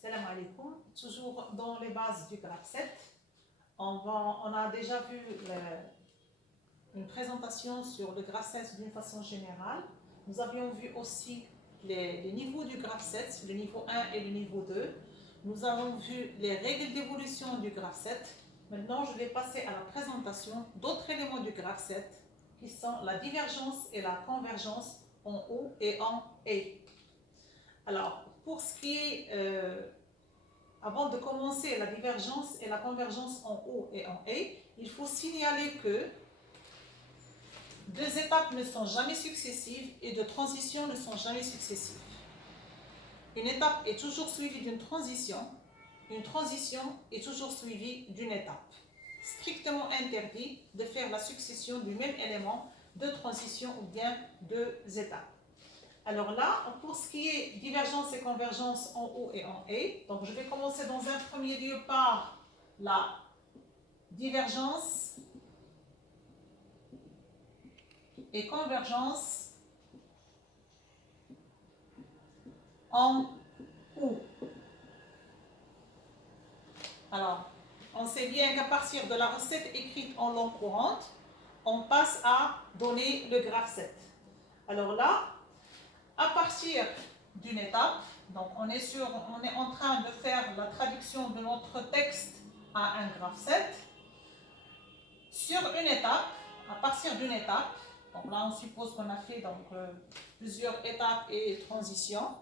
Salam alaikum. Toujours dans les bases du graphe 7. On a déjà vu une présentation sur le graphe 7 d'une façon générale. Nous avions vu aussi les niveaux du graphe 7, le niveau 1 et le niveau 2. Nous avons vu les règles d'évolution du graphe 7. Maintenant, je vais passer à la présentation d'autres éléments du graphe 7 qui sont la divergence et la convergence en O et en E. Alors, pour ce qui est, avant de commencer la divergence et la convergence en O et en E, il faut signaler que deux étapes ne sont jamais successives et deux transitions ne sont jamais successives. Une étape est toujours suivie d'une transition. Une transition est toujours suivie d'une étape. Strictement interdit de faire la succession du même élément de transition ou bien deux étapes. Alors là, pour ce qui est divergence et convergence en O et en E, donc je vais commencer dans un premier lieu par la divergence et convergence en O. Alors, on sait bien qu'à partir de la recette écrite en langue courante, on passe à donner le graphe 7. Alors là, à partir d'une étape, donc on est en train de faire la traduction de notre texte à un graphe 7. Sur une étape, à partir d'une étape, donc là on suppose qu'on a fait plusieurs étapes et transitions.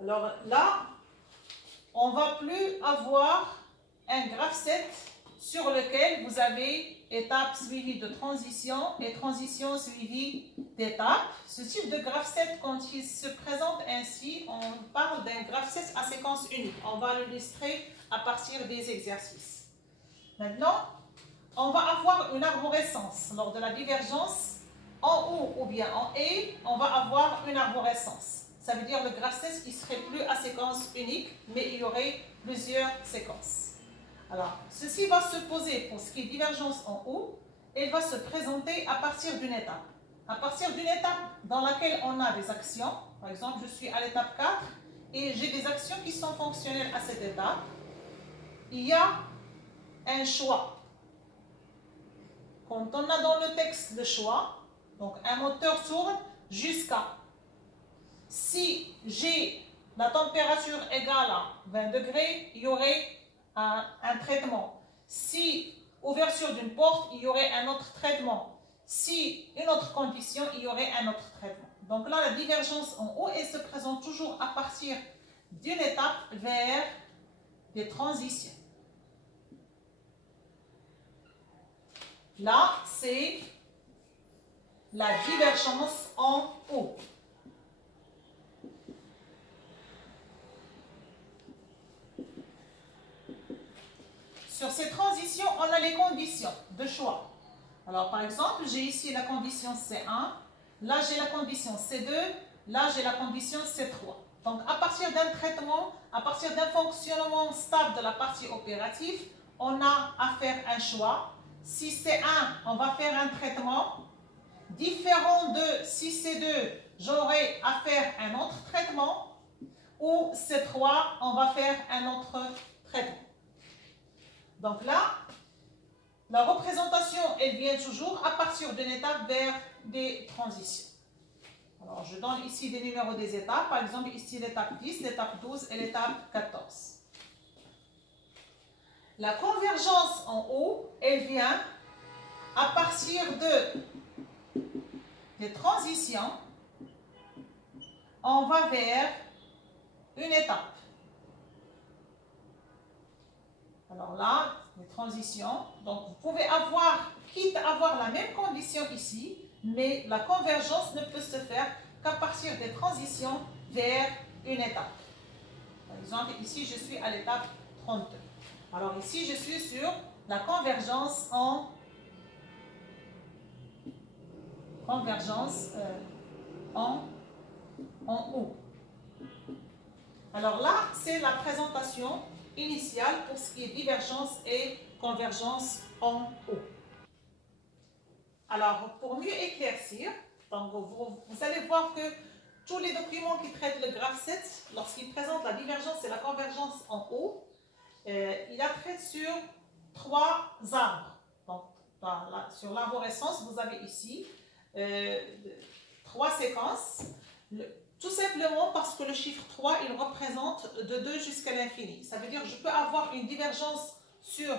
Alors là, on ne va plus avoir un graphe 7 sur lequel vous avez étape suivie de transition et transition suivie d'étape. Ce type de graphe 7, quand il se présente ainsi, on parle d'un graphe 7 à séquence unique. On va l'illustrer à partir des exercices. Maintenant, on va avoir une arborescence. Lors de la divergence, en O ou bien en E, on va avoir une arborescence. Ça veut dire que le graphe 7 il ne serait plus à séquence unique, mais il y aurait plusieurs séquences. Alors, ceci va se poser pour ce qui est divergence en O, elle va se présenter à partir d'une étape. À partir d'une étape dans laquelle on a des actions, par exemple, je suis à l'étape 4 et j'ai des actions qui sont fonctionnelles à cette étape, il y a un choix. Quand on a dans le texte le choix, donc un moteur tourne jusqu'à, si j'ai la température égale à 20 degrés, il y aurait un traitement. Si ouverture d'une porte, il y aurait un autre traitement. Si une autre condition, il y aurait un autre traitement. Donc là, la divergence en haut, elle se présente toujours à partir d'une étape vers des transitions. Là, c'est la divergence en haut. Sur ces transitions, on a les conditions de choix. Alors, par exemple, j'ai ici la condition C1, là j'ai la condition C2, là j'ai la condition C3. Donc, à partir d'un traitement, à partir d'un fonctionnement stable de la partie opérative, on a à faire un choix. Si C1, on va faire un traitement différent de si C2, j'aurai à faire un autre traitement, ou C3, on va faire un autre traitement. Donc là, la représentation, elle vient toujours à partir d'une étape vers des transitions. Alors, je donne ici des numéros des étapes. Par exemple, ici l'étape 10, l'étape 12 et l'étape 14. La convergence en haut, elle vient à partir des transitions. On va vers une étape. Alors là, les transitions. Donc, vous pouvez avoir, quitte à avoir la même condition ici, mais la convergence ne peut se faire qu'à partir des transitions vers une étape. Par exemple, ici, je suis à l'étape 32. Alors ici, je suis sur la convergence en haut. Alors là, c'est la présentation initiale pour ce qui est divergence et convergence en haut. Alors, pour mieux éclaircir, donc vous allez voir que tous les documents qui traitent le graphe 7, lorsqu'ils présentent la divergence et la convergence en haut, il la traite sur 3 arbres. Donc, sur l'arborescence, vous avez ici 3 séquences. Tout simplement parce que le chiffre 3, il représente de 2 jusqu'à l'infini. Ça veut dire que je peux avoir une divergence sur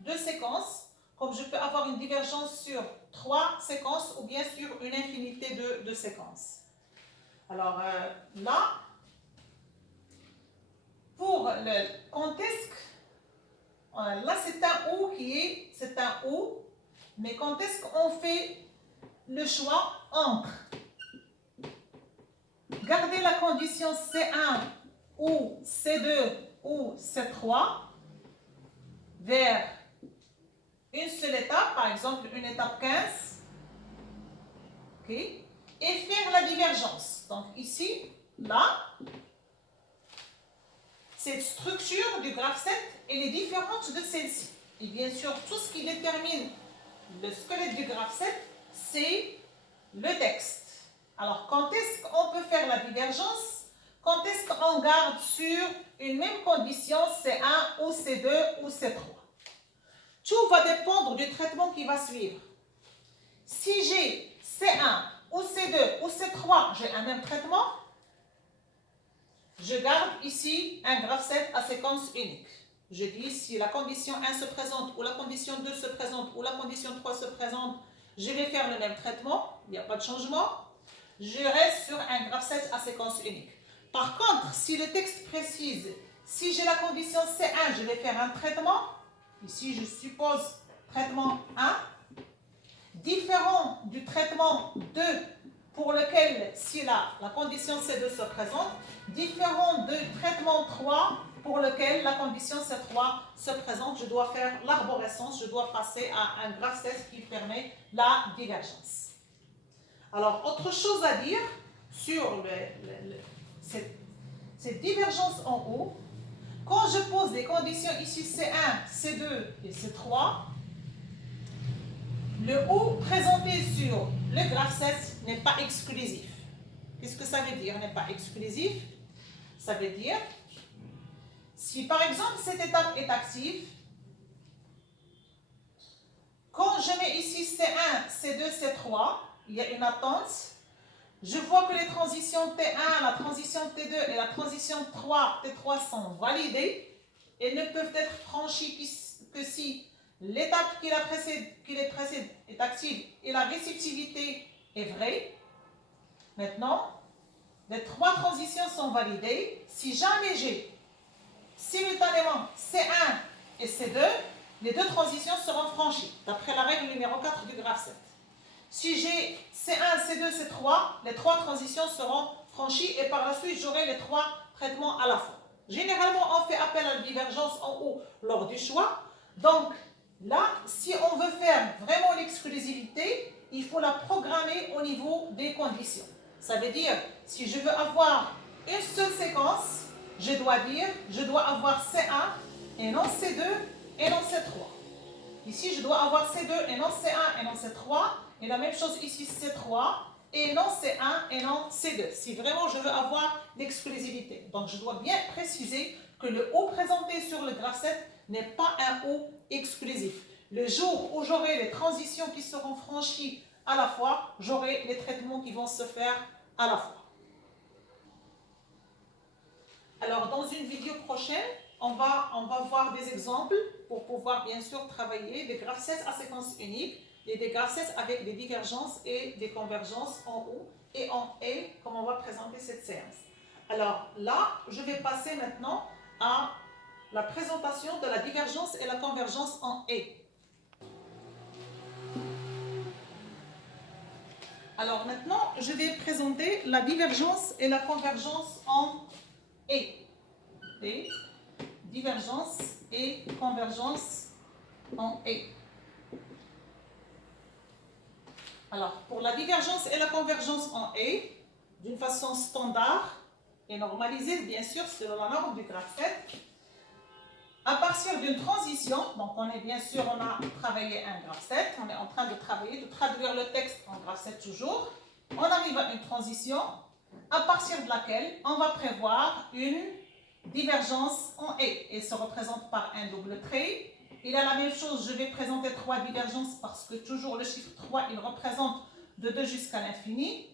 2 séquences, comme je peux avoir une divergence sur 3 séquences ou bien sur une infinité de séquences. Alors là, pour le contesque, là c'est un O c'est un O, mais quand est-ce qu'on fait le choix entre garder la condition C1 ou C2 ou C3 vers une seule étape, par exemple une étape 15, okay, et faire la divergence. Donc ici, là, cette structure du graphe 7, elle est différente de celle-ci. Et bien sûr, tout ce qui détermine le squelette du graphe 7, c'est le texte. Alors, quand est-ce qu'on peut faire la divergence? Quand est-ce qu'on garde sur une même condition C1 ou C2 ou C3? Tout va dépendre du traitement qui va suivre. Si j'ai C1 ou C2 ou C3, j'ai un même traitement, je garde ici un graphe 7 à séquence unique. Je dis si la condition 1 se présente ou la condition 2 se présente ou la condition 3 se présente, je vais faire le même traitement, il n'y a pas de changement. Je reste sur un graphe 7 à séquence unique. Par contre, si le texte précise, si j'ai la condition C1, je vais faire un traitement. Ici, je suppose traitement 1, différent du traitement 2 pour lequel, si la condition C2 se présente, différent du traitement 3 pour lequel la condition C3 se présente. Je dois faire l'arborescence, je dois passer à un graphe 7 qui permet la divergence. Alors, autre chose à dire sur cette divergence en haut, quand je pose des conditions ici C1, C2 et C3, le O présenté sur le graphe 7 n'est pas exclusif. Qu'est-ce que ça veut dire, n'est pas exclusif? Ça veut dire, si par exemple cette étape est active, quand je mets ici C1, C2, C3, il y a une attente. Je vois que les transitions T1, la transition T2 et la transition 3, T3 sont validées et ne peuvent être franchies que si l'étape qui les précède est active et la réceptivité est vraie. Maintenant, les 3 transitions sont validées. Si jamais j'ai simultanément C1 et C2, les 2 transitions seront franchies, d'après la règle numéro 4 du graphe 7. Si j'ai C1, C2, C3, les 3 transitions seront franchies et par la suite, j'aurai les 3 traitements à la fois. Généralement, on fait appel à la divergence en haut lors du choix. Donc, là, si on veut faire vraiment l'exclusivité, il faut la programmer au niveau des conditions. Ça veut dire, si je veux avoir une seule séquence, je dois avoir C1 et non C2 et non C3. Ici, je dois avoir C2 et non C1 et non C3. Et la même chose ici, C3 et non C1 et non C2. Si vraiment je veux avoir l'exclusivité. Donc, je dois bien préciser que le O présenté sur le graphe 7 n'est pas un O exclusif. Le jour où j'aurai les transitions qui seront franchies à la fois, j'aurai les traitements qui vont se faire à la fois. Alors, dans une vidéo prochaine, on va voir des exemples pour pouvoir bien sûr travailler des graphes 7 à séquence unique et des graphes 7 avec des divergences et des convergences en O et en E, comme on va présenter cette séance. Alors là, je vais passer maintenant à la présentation de la divergence et la convergence en E. Alors maintenant, je vais présenter la divergence et la convergence en E. Divergence et convergence en E. Alors, pour la divergence et la convergence en E, d'une façon standard et normalisée, bien sûr, selon la norme du graphe 7, à partir d'une transition, donc on a travaillé un graphe 7, on est en train de traduire le texte en graphe 7 toujours, on arrive à une transition, à partir de laquelle on va prévoir une divergence en A. Elle se représente par un double trait. Il a la même chose, je vais présenter 3 divergences parce que toujours le chiffre 3, il représente de 2 jusqu'à l'infini.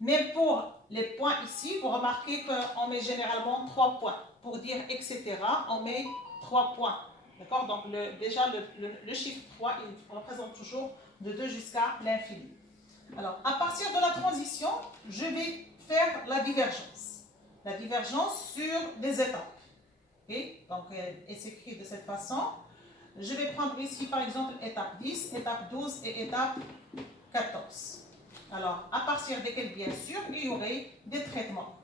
Mais pour les points ici, vous remarquez qu'on met généralement 3 points. Pour dire etc., on met 3 points. D'accord? Donc déjà, le chiffre 3, il représente toujours de 2 jusqu'à l'infini. Alors, à partir de la transition, je vais faire la divergence. La divergence sur des étapes. Okay? Donc, elle s'écrit de cette façon. Je vais prendre ici, par exemple, étape 10, étape 12 et étape 14. Alors, à partir desquels, bien sûr, il y aurait des traitements.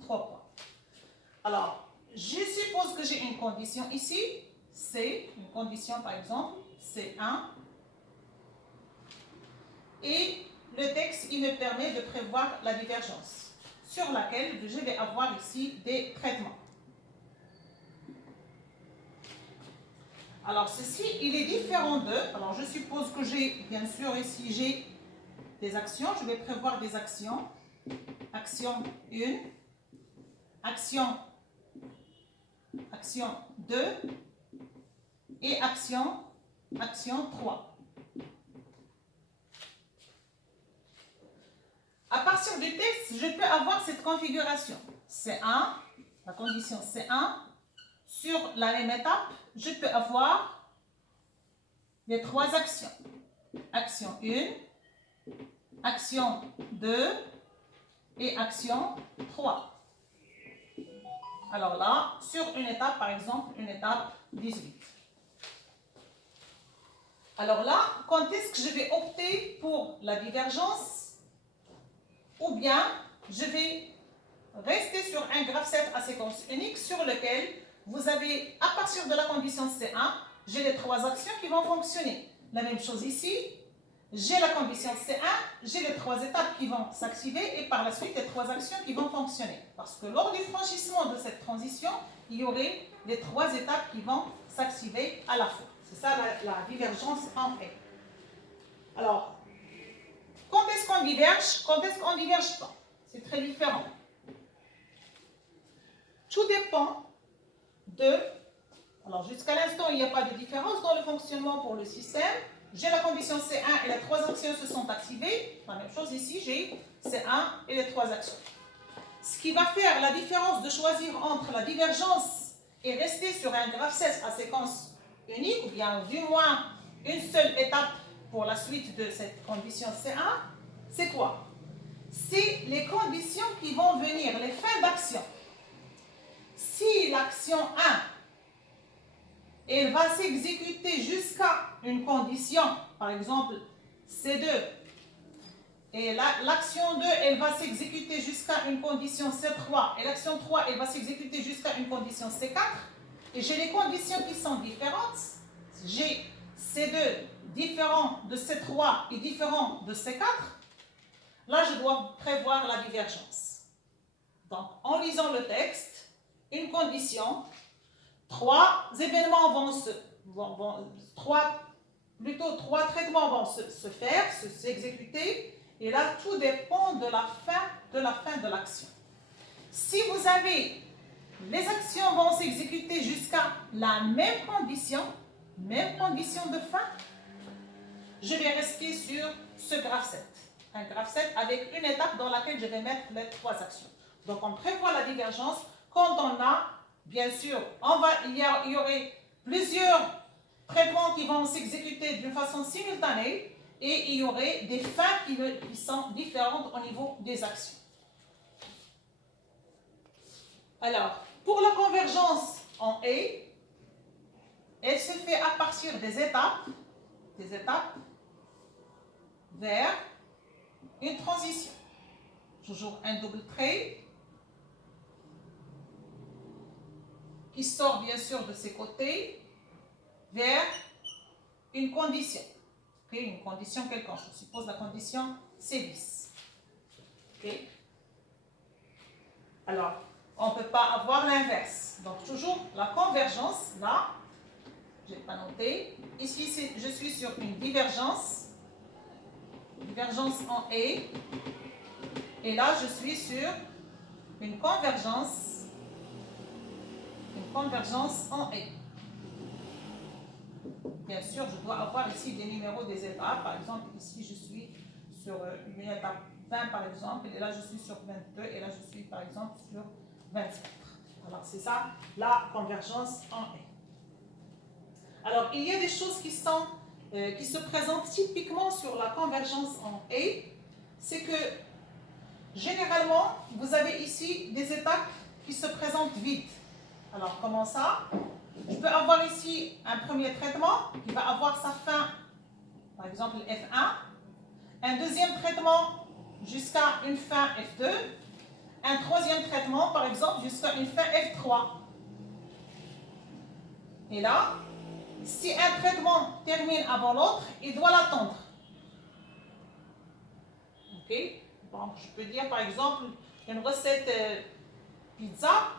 3 points. Alors, je suppose que j'ai une condition ici. C'est une condition, par exemple, c'est 1. Et le texte, il me permet de prévoir la divergence, sur laquelle je vais avoir ici des traitements. Alors, ceci, il est différent de... Alors, je suppose que j'ai, bien sûr, ici, j'ai des actions. Je vais prévoir des actions. Action 1, action 2 et action 3. À partir du texte, je peux avoir cette configuration. C1, la condition C1, sur la même étape, je peux avoir les 3 actions. Action 1, action 2 et action 3. Alors là, sur une étape, par exemple, une étape 18. Alors là, quand est-ce que je vais opter pour la divergence? Ou bien, je vais rester sur un graphe 7 à séquence unique sur lequel vous avez, à partir de la condition C1, j'ai les 3 actions qui vont fonctionner. La même chose ici, j'ai la condition C1, j'ai les 3 étapes qui vont s'activer et par la suite les 3 actions qui vont fonctionner. Parce que lors du franchissement de cette transition, il y aurait les 3 étapes qui vont s'activer à la fois. C'est ça la divergence en fait. Alors, quand est-ce qu'on diverge? Quand est-ce qu'on ne diverge pas? C'est très différent. Tout dépend de... Alors, jusqu'à l'instant, il n'y a pas de différence dans le fonctionnement pour le système. J'ai la condition C1 et les 3 actions se sont activées. La même chose ici, j'ai C1 et les 3 actions. Ce qui va faire la différence de choisir entre la divergence et rester sur un graphe 16 à séquence unique, ou bien du moins une seule étape pour la suite de cette condition C1, c'est quoi? C'est les conditions qui vont venir, les fins d'action. Si l'action 1, elle va s'exécuter jusqu'à une condition, par exemple C2, et l'action 2, elle va s'exécuter jusqu'à une condition C3, et l'action 3, elle va s'exécuter jusqu'à une condition C4, et j'ai les conditions qui sont différentes. J'ai C2 différent de C3 et différent de C4. Là, je dois prévoir la divergence. Donc, en lisant le texte, une condition, 3 événements trois traitements vont se faire, s'exécuter, et là, tout dépend de la fin de l'action. Si vous avez, les actions vont s'exécuter jusqu'à la même condition de fin, je vais rester sur ce graphe 7. Un graphe 7 avec une étape dans laquelle je vais mettre les 3 actions. Donc, on prévoit la divergence quand on a, bien sûr, il y aurait plusieurs traitements qui vont s'exécuter d'une façon simultanée et il y aurait des fins qui sont différentes au niveau des actions. Alors, pour la convergence en A, elle se fait à partir des étapes vers une transition. Toujours un double trait qui sort bien sûr de ses côtés vers une condition. Okay, une condition quelconque. Je suppose la condition C10. Okay. Alors, on ne peut pas avoir l'inverse. Donc, toujours la convergence, là, je n'ai pas noté. Ici, je suis sur une divergence. divergence en A. Et là, je suis sur une convergence en A. Bien sûr, je dois avoir ici des numéros des étapes. Par exemple, ici, je suis sur une étape 20, par exemple. Et là, je suis sur 22. Et là, je suis, par exemple, sur 24. Alors, c'est ça, la convergence en A. Alors, il y a des choses qui se présentent typiquement sur la convergence en A. C'est que, généralement, vous avez ici des étapes qui se présentent vite. Alors, comment ça? Je peux avoir ici un premier traitement qui va avoir sa fin, par exemple F1, un deuxième traitement jusqu'à une fin F2, un troisième traitement, par exemple, jusqu'à une fin F3. Et là, si un traitement termine avant l'autre, il doit l'attendre. Ok? Donc, je peux dire, par exemple, une recette pizza,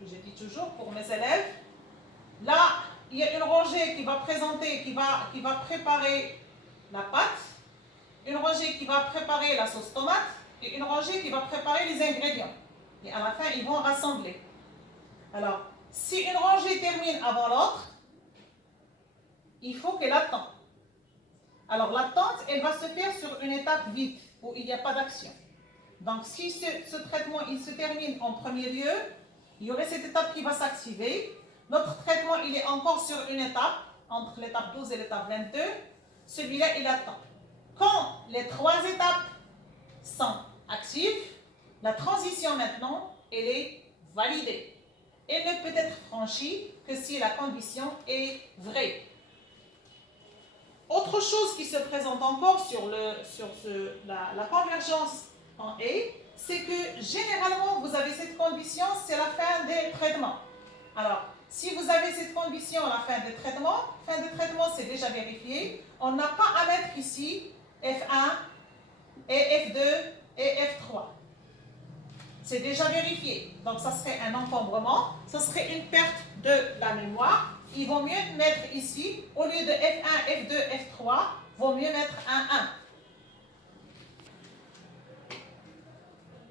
que je dis toujours pour mes élèves. Là, il y a une rangée qui va présenter, qui va préparer la pâte, une rangée qui va préparer la sauce tomate et une rangée qui va préparer les ingrédients. Et à la fin, ils vont rassembler. Alors, si une rangée termine avant l'autre, il faut qu'elle attende. Alors, l'attente, elle va se faire sur une étape vide, où il n'y a pas d'action. Donc, si ce traitement, il se termine en premier lieu, il y aurait cette étape qui va s'activer. Notre traitement, il est encore sur une étape, entre l'étape 12 et l'étape 22. Celui-là, il attend. Quand les trois étapes sont actives, la transition maintenant, elle est validée. Elle ne peut être franchie que si la condition est vraie. Autre chose qui se présente encore sur la convergence en A, c'est que généralement, vous avez cette condition, c'est la fin des traitements. Alors, si vous avez cette condition à la fin des traitements, c'est déjà vérifié. On n'a pas à mettre ici F1 et F2 et F3. C'est déjà vérifié. Donc, ça serait un encombrement, ça serait une perte de la mémoire. Il vaut mieux mettre ici, au lieu de F1, F2, F3, vaut mieux mettre un 1.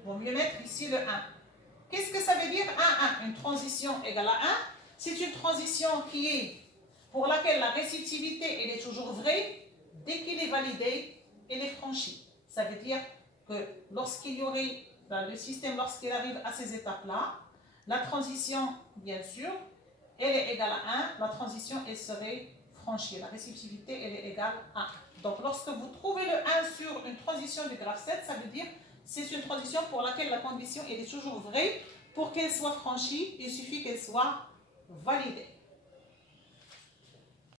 Vaut mieux mettre ici le 1. Qu'est-ce que ça veut dire 1, 1? Une transition égale à 1. C'est une transition pour laquelle la réciprocité elle est toujours vraie. Dès qu'il est validé, elle est franchie. Ça veut dire que lorsqu'il y aurait le système, lorsqu'il arrive à ces étapes-là, la transition, bien sûr, elle est égale à 1. La transition, elle serait franchie. La réciprocité, elle est égale à 1. Donc, lorsque vous trouvez le 1 sur une transition du graphe 7, ça veut dire que c'est une transition pour laquelle la condition elle est toujours vraie. Pour qu'elle soit franchie, il suffit qu'elle soit validée.